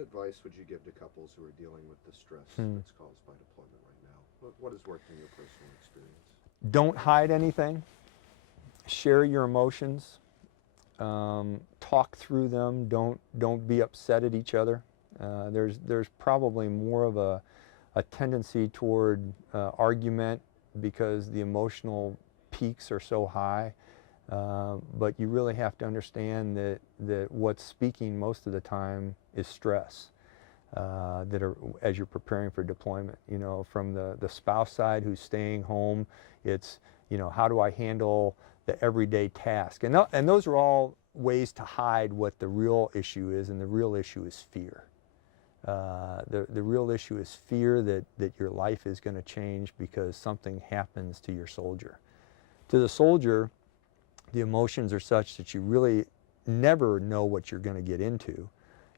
What advice would you give to couples who are dealing with the stress that's caused by deployment right now? What has worked in your personal experience? Don't hide anything. Share your emotions. Talk through them. Don't be upset at each other. There's probably more of a tendency toward argument because the emotional peaks are so high. But you really have to understand that what's speaking most of the time is stress. As you're preparing for deployment. You know, from the spouse side who's staying home, it's, you know, how do I handle the everyday task? And those are all ways to hide what the real issue is, and the real issue is fear. The real issue is fear that your life is going to change because something happens to your soldier. To the soldier, the emotions are such that you really never know what you're going to get into.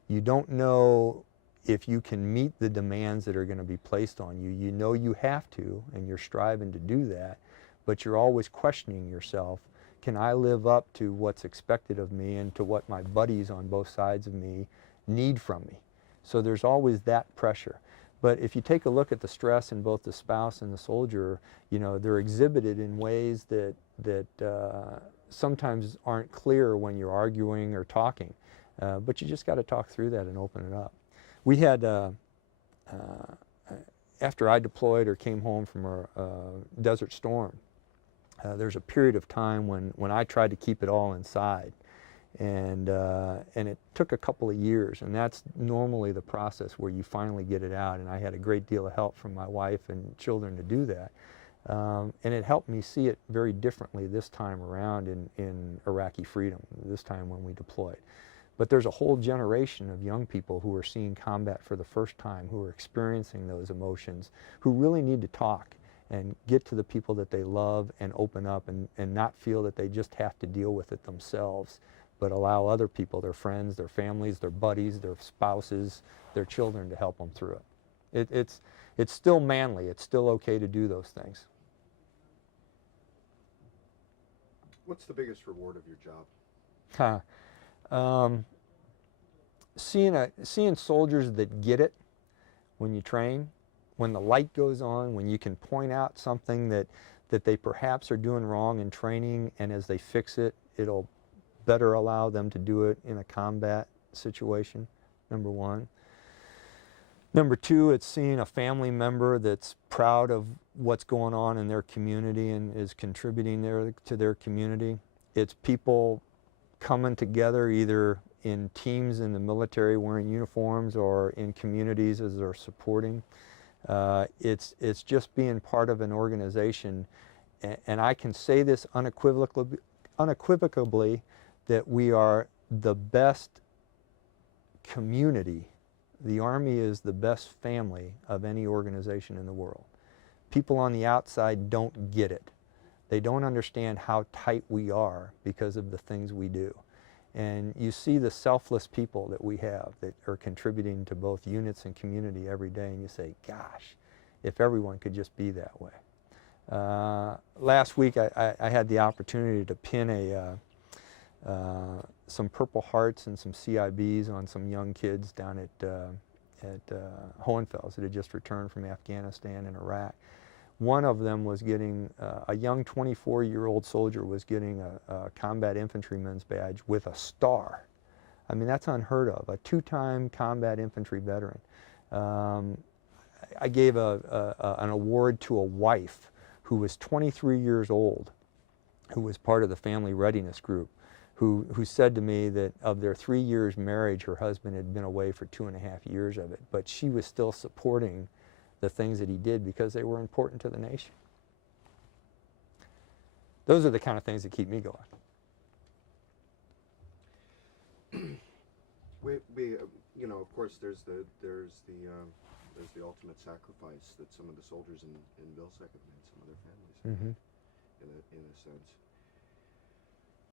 You don't know if you can meet the demands that are going to be placed on you. You know you have to, and you're striving to do that, but you're always questioning yourself. Can I live up to what's expected of me and to what my buddies on both sides of me need from me? So there's always that pressure. But if you take a look at the stress in both the spouse and the soldier, you know, they're exhibited in ways that sometimes aren't clear when you're arguing or talking. But you just got to talk through that and open it up. We had, after I deployed or came home from a Desert Storm, there's a period of time when I tried to keep it all inside. And it took a couple of years, and that's normally the process where you finally get it out. And I had a great deal of help from my wife and children to do that. And it helped me see it very differently this time around in Iraqi freedom, this time when we deployed. But there's a whole generation of young people who are seeing combat for the first time, who are experiencing those emotions, who really need to talk and get to the people that they love and open up and not feel that they just have to deal with it themselves, but allow other people, their friends, their families, their buddies, their spouses, their children to help them through it. It's still manly. It's still okay to do those things. What's the biggest reward of your job? Seeing soldiers that get it when you train, when the light goes on, when you can point out something that they perhaps are doing wrong in training, and as they fix it, it'll better allow them to do it in a combat situation, number one. Number two, it's seeing a family member that's proud of what's going on in their community and is contributing to their community. It's people coming together either in teams in the military wearing uniforms or in communities as they're supporting. It's just being part of an organization, and I can say this unequivocally that we are the best community. The Army is the best family of any organization in the world. People on the outside don't get it. They don't understand how tight we are because of the things we do. And you see the selfless people that we have that are contributing to both units and community every day, and you say, gosh, if everyone could just be that way. Last week I had the opportunity to pin some Purple Hearts and some CIBs on some young kids down at Hohenfels that had just returned from Afghanistan and Iraq. One of them was getting, a young 24-year-old soldier was getting a combat infantryman's badge with a star. I mean, that's unheard of, a two-time combat infantry veteran. I gave an award to a wife who was 23 years old, who was part of the family readiness group, who said to me that of their 3 years marriage, her husband had been away for 2.5 years of it, but she was still supporting the things that he did because they were important to the nation. Those are the kind of things that keep me going. You know, of course, there's the ultimate sacrifice that some of the soldiers in Vilseck have made, some of their families, in a sense.